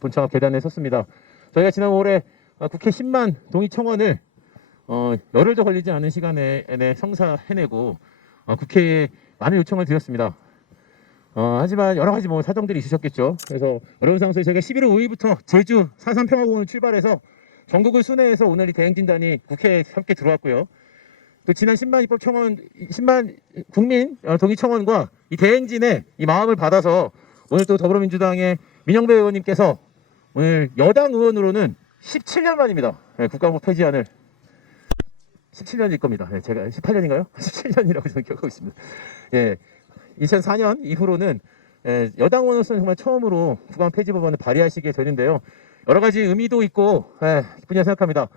본청 앞 계단에 섰습니다. 저희가 지난 5월에 국회 10만 동의 청원을 열흘도 걸리지 않은 시간에 성사해내고 국회에 많은 요청을 드렸습니다. 하지만 여러 가지 사정들이 있으셨겠죠. 그래서 어려운 상황에서 저희가 11월 5일부터 제주 4.3 평화공원을 출발해서 전국을 순회해서 오늘 이 대행진단이 국회에 함께 들어왔고요. 또 지난 10만 입법 청원, 10만 국민 동의 청원과 이 대행진의 이 마음을 받아서 오늘 또 더불어민주당의 민영배 의원님께서 오늘 여당 의원으로는 17년 만입니다. 국가법 폐지안을 17년일 겁니다. 제가 18년인가요? 17년이라고 저는 기억하고 있습니다. 2004년 이후로는 여당 의원으로서는 정말 처음으로 국가법 폐지 법안을 발의하시게 되는데요. 여러 가지 의미도 있고 기쁘냐 생각합니다.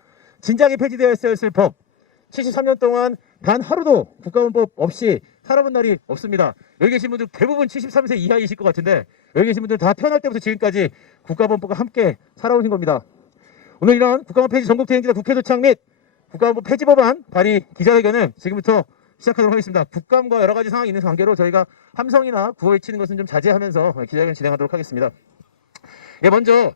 진작에 폐지되었어야 했을 법, 73년 동안 단 하루도 국가원법 없이 살아본 날이 없습니다. 여기 계신 분들 대부분 73세 이하이실 것 같은데 여기 계신 분들 다 태어날 때부터 지금까지 국가원법과 함께 살아오신 겁니다. 오늘 이런 국가원법 폐지 전국 대행진단 국회 도착 및 국가원법 폐지 법안 발의 기자회견을 지금부터 시작하도록 하겠습니다. 국감과 여러 가지 상황이 있는 관계로 저희가 함성이나 구호에 치는 것은 좀 자제하면서 기자회견 진행하도록 하겠습니다. 먼저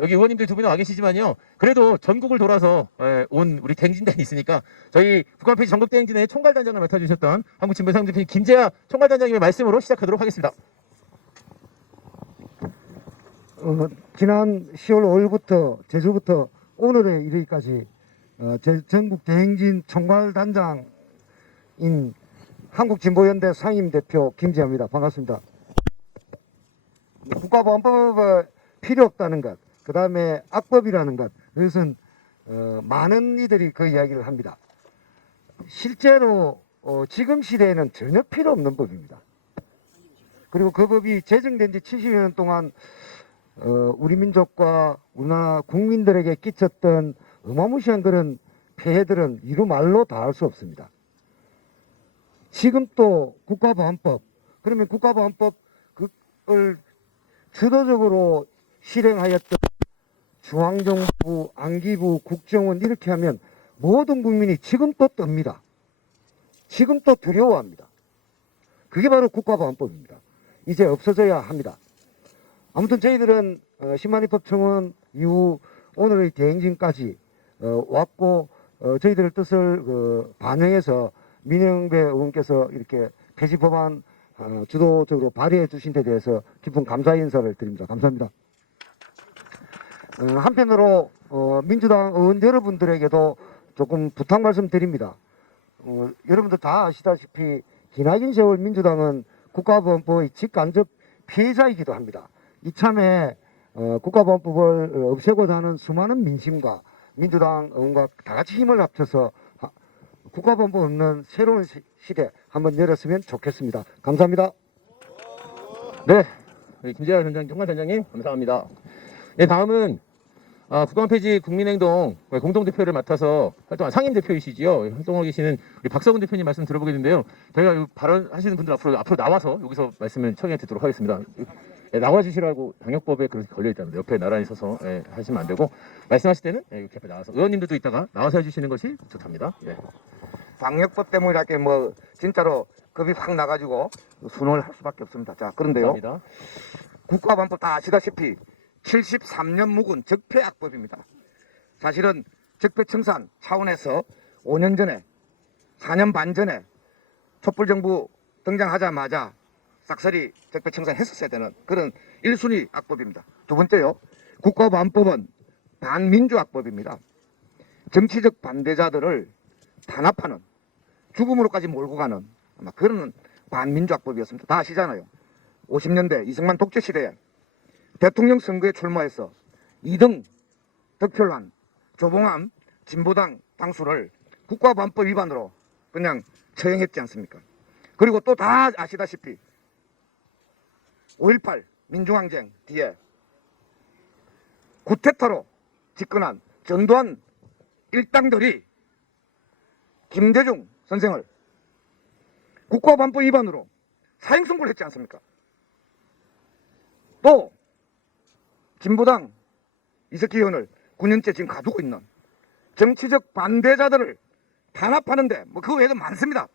여기 의원님들 두 분이 와 계시지만요. 그래도 전국을 돌아서 온 우리 대행진단이 있으니까 저희 국가법 폐지 전국 대행진의 총괄단장을 맡아주셨던 한국진보상대표님 김재하 총괄단장님의 말씀으로 시작하도록 하겠습니다. 지난 10월 5일부터 제주부터 오늘에 이르기까지 전국 대행진 총괄단장인 한국진보연대 상임대표 김재하입니다. 반갑습니다. 국가보안법에 필요 없다는 것, 그 다음에 악법이라는 것, 그것은 많은 이들이 그 이야기를 합니다. 실제로 지금 시대에는 전혀 필요 없는 법입니다. 그리고 그 법이 제정된 지 70년 동안 우리 민족과 우리나라 국민들에게 끼쳤던 어마무시한 그런 폐해들은 이루 말로 다 할 수 없습니다. 지금 또 국가보안법, 그러면 국가보안법을 주도적으로 실행하였던 중앙정부, 안기부, 국정원 이렇게 하면 모든 국민이 지금 또 떱니다. 지금 또 두려워합니다. 그게 바로 국가보안법입니다. 이제 없어져야 합니다. 아무튼 저희들은 10만 입법 청원 이후 오늘의 대행진까지 왔고 저희들의 뜻을 반영해서 민영배 의원께서 이렇게 폐지 법안 주도적으로 발의해 주신 데 대해서 깊은 감사 인사를 드립니다. 감사합니다. 한편으로 민주당 의원 여러분들에게도 조금 부탁 말씀 드립니다. 여러분들 다 아시다시피 기나긴 세월 민주당은 국가보안법의 직간접 피해자이기도 합니다. 이참에 국가보안법을 없애고자 하는 수많은 민심과 민주당 의원과 다 같이 힘을 합쳐서 국가보안법 없는 새로운 시대 한번 열었으면 좋겠습니다. 감사합니다. 네, 김재하 총괄단장님 감사합니다. 다음은 국가원 폐지 국민행동 공동대표를 맡아서 활동한 상임대표이시지요. 활동하고 계시는 우리 박서근 대표님 말씀 들어보겠는데요. 저희가 발언하시는 분들 앞으로 나와서 여기서 말씀을 청해 듣도록 하겠습니다. 나와주시라고 방역법에 그렇게 걸려있다는데 옆에 나란히 서서 하시면 안 되고 말씀하실 때는 이렇게 옆에 나와서 의원님들도 있다가 나와서 해주시는 것이 좋답니다. 방역법 때문에 이렇게 진짜로 겁이 확 나가지고 순원을 할 수밖에 없습니다. 자, 그런데요. 감사합니다. 국가보안법 다 아시다시피 73년 묵은 적폐악법입니다. 사실은 적폐청산 차원에서 5년 전에 4년 반 전에 촛불정부 등장하자마자 싹쓸이 적폐청산 했었어야 되는 그런 1순위 악법입니다. 두 번째요. 국가보안법은 반민주악법입니다. 정치적 반대자들을 단합하는 죽음으로까지 몰고 가는 그런 반민주악법이었습니다. 다 아시잖아요. 50년대 이승만 독재 시대에 대통령 선거에 출마해서 2등 득표를 한 조봉암 진보당 당수를 국가보안법 위반으로 그냥 처형했지 않습니까? 그리고 또 다 아시다시피 5.18 민중항쟁 뒤에 구테타로 집권한 전두환 일당들이 김대중 선생을 국가보안법 위반으로 사형 선고를 했지 않습니까? 또 진보당 이석기 의원을 9년째 지금 가두고 있는 정치적 반대자들을 탄압하는데 그 외에도 많습니다.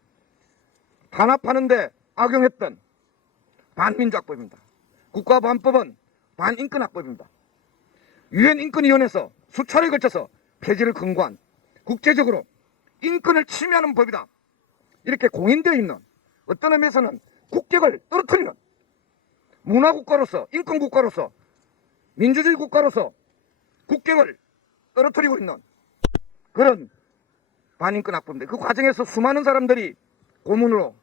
탄압하는데 악용했던 반민주악법입니다. 국가보안법은 반인권악법입니다. 유엔 인권위원회에서 수차례에 걸쳐서 폐지를 권고한 국제적으로 인권을 침해하는 법이다. 이렇게 공인되어 있는, 어떤 의미에서는 국격을 떨어뜨리는 문화국가로서, 인권국가로서, 민주주의 국가로서 국격을 떨어뜨리고 있는 그런 반인권 악법인데, 그 과정에서 수많은 사람들이 고문으로,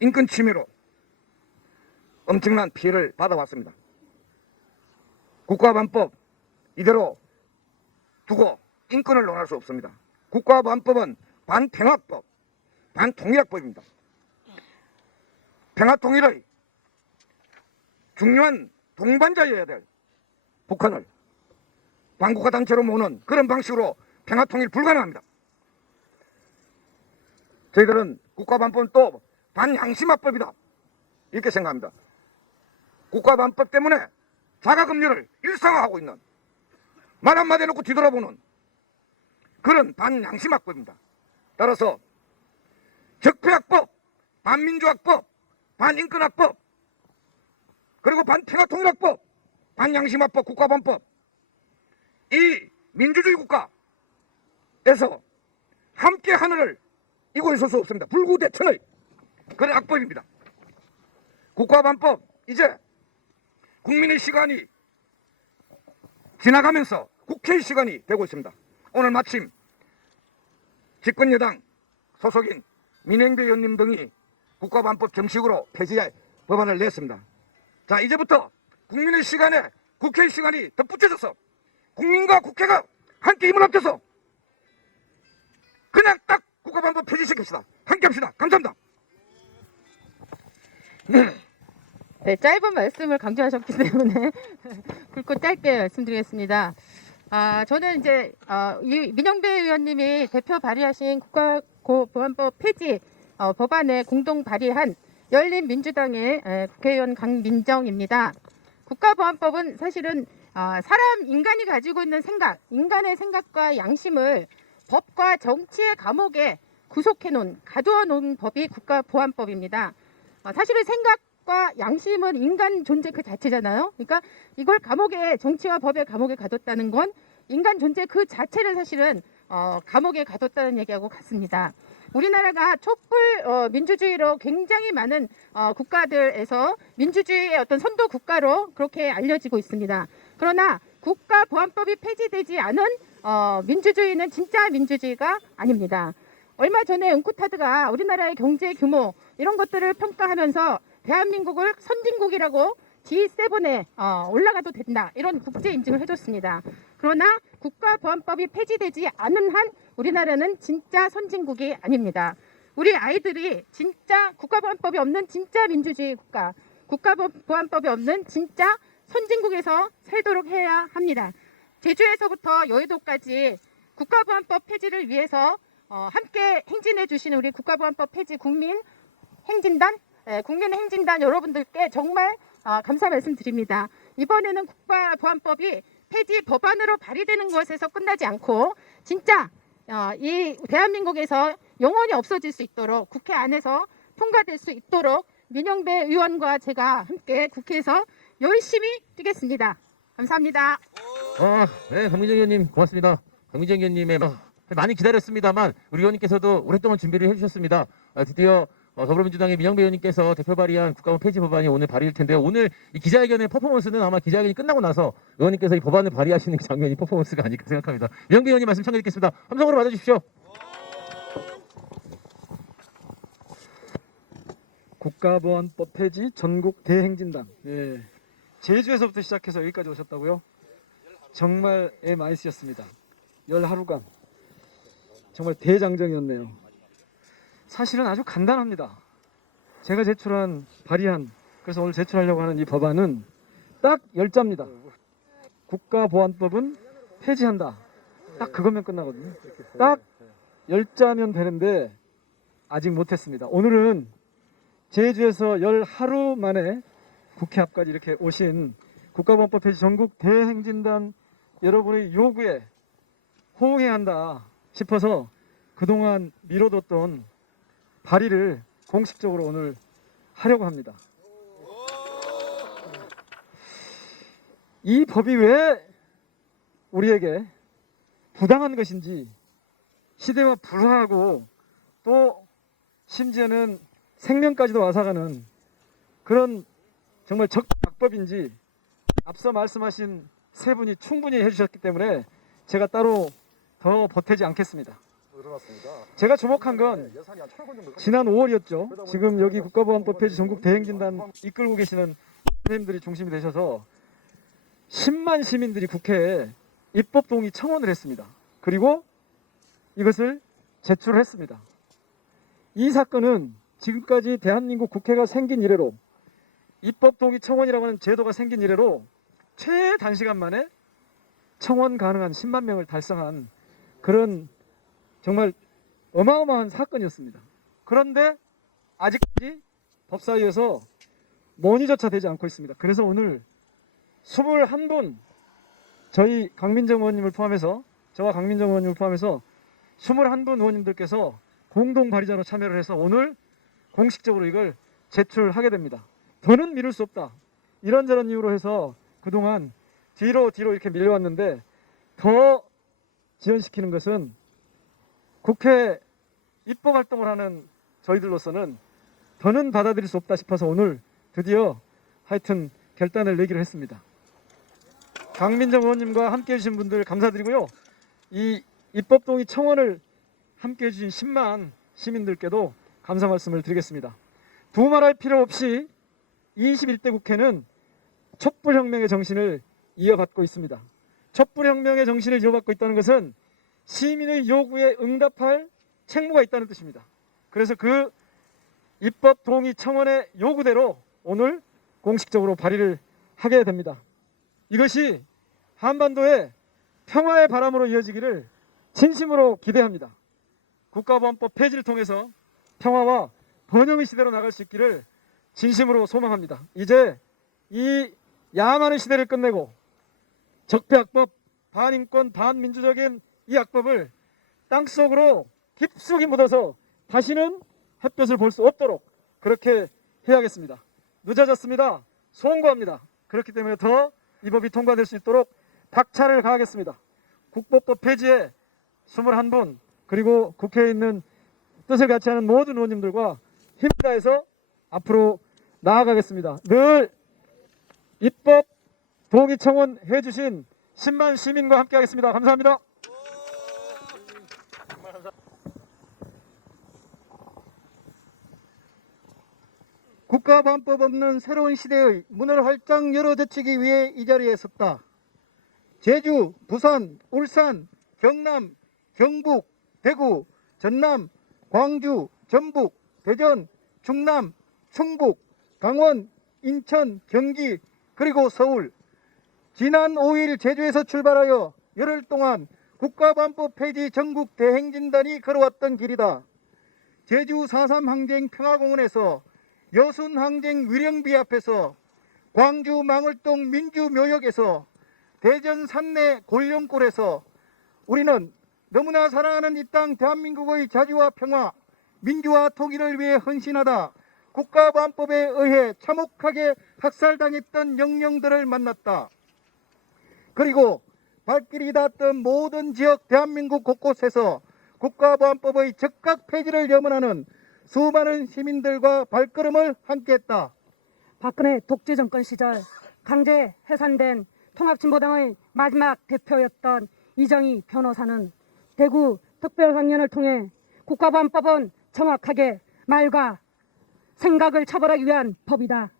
인권 침해로 엄청난 피해를 받아왔습니다. 국가보안법 이대로 두고 인권을 논할 수 없습니다. 국가보안법은 반평화법, 반통일학법입니다. 평화통일의 중요한 동반자여야 될 북한을 반국가 단체로 모으는 그런 방식으로 평화통일 불가능합니다. 저희들은 국가보안법은 또 반양심화법이다, 이렇게 생각합니다. 국가보안법 때문에 자가검열을 일상화하고 있는, 말 한마디 해놓고 뒤돌아보는 그런 반양심학법입니다. 따라서 적폐학법, 반민주학법, 반인권학법, 그리고 반평화통일학법, 반양심학법, 국가보안법, 이 민주주의 국가에서 함께 하늘을 이고 있을 수 없습니다. 불구대천의 그런 악법입니다. 국가보안법, 이제 국민의 시간이 지나가면서 국회의 시간이 되고 있습니다. 오늘 마침 집권여당 소속인 민행배 의원님 등이 국가보안법 정식으로 폐지할 법안을 냈습니다. 자, 이제부터 국민의 시간에 국회의 시간이 덧붙여져서 국민과 국회가 함께 힘을 합쳐서 그냥 딱 국가보안법 폐지시킵시다. 함께 합시다. 감사합니다. 네, 짧은 말씀을 강조하셨기 때문에 굵고 짧게 말씀드리겠습니다. 저는 이제 이 민영배 의원님이 대표 발의하신 국가보안법 폐지 법안에 공동 발의한 열린민주당의 국회의원 강민정입니다. 국가보안법은 사실은 인간이 가지고 있는 생각, 인간의 생각과 양심을 법과 정치의 감옥에 가두어 놓은 법이 국가보안법입니다. 사실은 생각과 양심은 인간 존재 그 자체잖아요. 그러니까 이걸 정치와 법의 감옥에 가뒀다는 건 인간 존재 그 자체를 사실은 감옥에 가뒀다는 얘기하고 같습니다. 우리나라가 촛불 민주주의로 굉장히 많은 국가들에서 민주주의의 어떤 선도 국가로 그렇게 알려지고 있습니다. 그러나 국가보안법이 폐지되지 않은 민주주의는 진짜 민주주의가 아닙니다. 얼마 전에 은쿠타드가 우리나라의 경제 규모 이런 것들을 평가하면서 대한민국을 선진국이라고 G7에 올라가도 된다, 이런 국제 인증을 해줬습니다. 그러나 국가보안법이 폐지되지 않은 한 우리나라는 진짜 선진국이 아닙니다. 우리 아이들이 진짜 국가보안법이 없는 진짜 민주주의 국가, 국가보안법이 없는 진짜 선진국에서 살도록 해야 합니다. 제주에서부터 여의도까지 국가보안법 폐지를 위해서 함께 행진해 주시는 우리 국가보안법 폐지 국민행진단 여러분들께 정말 감사 말씀드립니다. 이번에는 국가보안법이 폐지 법안으로 발의되는 것에서 끝나지 않고 진짜 이 대한민국에서 영원히 없어질 수 있도록, 국회 안에서 통과될 수 있도록 민영배 의원과 제가 함께 국회에서 열심히 뛰겠습니다. 감사합니다. 네, 강민정 의원님 고맙습니다. 강민정 의원님의 많이 기다렸습니다만 우리 의원님께서도 오랫동안 준비를 해주셨습니다. 드디어 더불어민주당의 민영배 의원님께서 대표 발의한 국가보안 폐지 법안이 오늘 발의될 텐데요. 오늘 이 기자회견의 퍼포먼스는 아마 기자회견이 끝나고 나서 의원님께서 이 법안을 발의하시는 장면이 퍼포먼스가 아닐까 생각합니다. 민영배 의원님 말씀 청해 듣겠습니다. 함성으로 맞아주십시오. 국가보안법 폐지 전국 대행진단. 예. 제주에서부터 시작해서 여기까지 오셨다고요? 정말 애 많이 쓰셨습니다. 10하루간 정말 대장정이었네요. 사실은 아주 간단합니다. 제가 발의한, 그래서 오늘 제출하려고 하는 이 법안은 딱 10자입니다. 국가보안법은 폐지한다. 딱 그거면 끝나거든요. 딱 10자면 되는데 아직 못했습니다. 오늘은 제주에서 10하루 만에 국회 앞까지 이렇게 오신 국가보안법 폐지 전국 대행진단 여러분의 요구에 호응해야 한다 싶어서 그동안 미뤄뒀던 발의를 공식적으로 오늘 하려고 합니다. 이 법이 왜 우리에게 부당한 것인지, 시대와 불화하고 또 심지어는 생명까지도 앗아가는 그런 정말 악법인지 앞서 말씀하신 세 분이 충분히 해주셨기 때문에 제가 따로 더 보태지 않겠습니다. 제가 주목한 건 지난 5월이었죠. 지금 여기 국가보안법 폐지 전국 대행진단 이끌고 계시는 선생님들이 중심이 되셔서 10만 시민들이 국회에 입법 동의 청원을 했습니다. 그리고 이것을 제출했습니다. 이 사건은 지금까지 대한민국 국회가 생긴 이래로, 입법 동의 청원이라고 하는 제도가 생긴 이래로 최단시간 만에 청원 가능한 10만 명을 달성한 그런 정말 어마어마한 사건이었습니다. 그런데 아직까지 법사위에서 논의조차 되지 않고 있습니다. 그래서 오늘 21분, 저희 강민정 의원님을 포함해서, 저와 강민정 의원님을 포함해서 21분 의원님들께서 공동 발의자로 참여를 해서 오늘 공식적으로 이걸 제출하게 됩니다. 더는 미룰 수 없다, 이런저런 이유로 해서 그동안 뒤로 이렇게 밀려왔는데, 더 지연시키는 것은 국회 입법 활동을 하는 저희들로서는 더는 받아들일 수 없다 싶어서 오늘 드디어 하여튼 결단을 내기로 했습니다. 강민정 의원님과 함께 해주신 분들 감사드리고요. 이 입법 동의 청원을 함께 해주신 10만 시민들께도 감사 말씀을 드리겠습니다. 두말할 필요 없이 21대 국회는 촛불혁명의 정신을 이어받고 있습니다. 촛불혁명의 정신을 이어받고 있다는 것은 시민의 요구에 응답할 책무가 있다는 뜻입니다. 그래서 그 입법 동의 청원의 요구대로 오늘 공식적으로 발의를 하게 됩니다. 이것이 한반도의 평화의 바람으로 이어지기를 진심으로 기대합니다. 국가보안법 폐지를 통해서 평화와 번영의 시대로 나갈 수 있기를 진심으로 소망합니다. 이제 이 야만의 시대를 끝내고 적폐악법, 반인권, 반민주적인 이 악법을 땅속으로 깊숙이 묻어서 다시는 햇볕을 볼 수 없도록 그렇게 해야겠습니다. 늦어졌습니다. 송구합니다. 그렇기 때문에 더 이 법이 통과될 수 있도록 박차를 가하겠습니다. 국보법 폐지에 21분, 그리고 국회에 있는 뜻을 같이 하는 모든 의원님들과 힘을 다해서 앞으로 나아가겠습니다. 늘 입법 동의 청원 해주신 10만 시민과 함께 하겠습니다. 감사합니다. 국가보안법 없는 새로운 시대의 문을 활짝 열어젖히기 위해 이 자리에 섰다. 제주, 부산, 울산, 경남, 경북, 대구, 전남, 광주, 전북, 대전, 충남, 충북, 강원, 인천, 경기, 그리고 서울. 지난 5일 제주에서 출발하여 열흘 동안 국가보안법 폐지 전국 대행진단이 걸어왔던 길이다. 제주 4.3 항쟁 평화공원에서, 여순 항쟁 위령비 앞에서, 광주 망월동 민주묘역에서, 대전 산내 골령골에서 우리는 너무나 사랑하는 이 땅 대한민국의 자주와 평화, 민주화 통일을 위해 헌신하다 국가보안법에 의해 참혹하게 학살당했던 영령들을 만났다. 그리고 발길이 닿았던 모든 지역 대한민국 곳곳에서 국가보안법의 즉각 폐지를 염원하는 수많은 시민들과 발걸음을 함께했다. 박근혜 독재 정권 시절 강제 해산된 통합진보당의 마지막 대표였던 이정희 변호사는 대구 특별강연을 통해 국가보안법은 정확하게 말과 생각을 처벌하기 위한 법이다.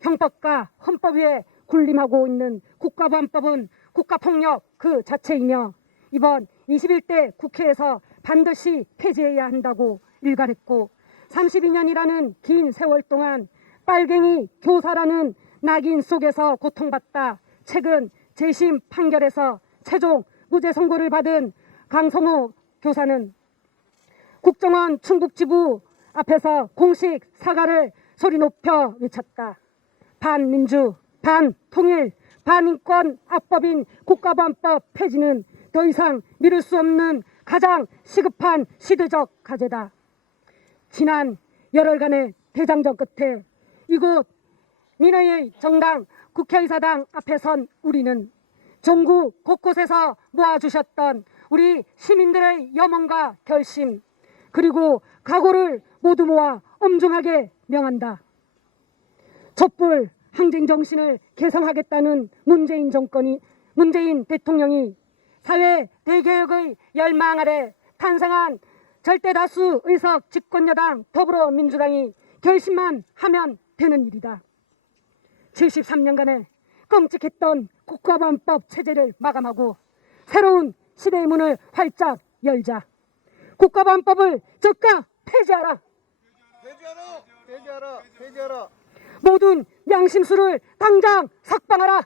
형법과 헌법 위에 군림하고 있는 국가보안법은 국가폭력 그 자체이며 이번 21대 국회에서 반드시 폐지해야 한다고 일갈했고, 32년이라는 긴 세월 동안 빨갱이 교사라는 낙인 속에서 고통받다 최근 재심 판결에서 최종 무죄 선고를 받은 강성호 교사는 국정원 충북지부 앞에서 공식 사과를 소리 높여 외쳤다. 반민주, 반통일, 반인권 악법인 국가보안법 폐지는 더 이상 미룰 수 없는 가장 시급한 시대적 과제다. 지난 열흘간의 대장전 끝에 이곳 민의의 정당 국회의사당 앞에 선 우리는 전국 곳곳에서 모아주셨던 우리 시민들의 염원과 결심 그리고 각오를 모두 모아 엄중하게 명한다. 촛불 항쟁 정신을 개성하겠다는 문재인 대통령이 사회 대개혁의 열망 아래 탄생한 절대다수 의석 집권여당 더불어민주당이 결심만 하면 되는 일이다. 73년간의 끔찍했던 국가보안법 체제를 마감하고 새로운 시대의 문을 활짝 열자. 국가보안법을 즉각 폐지하라. 폐지하라. 모든 양심수를 당장 석방하라.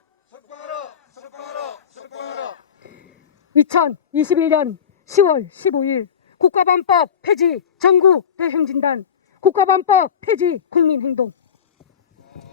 2021년 10월 15일 국가보안법 폐지 전국 대행진단 국가보안법 폐지 국민행동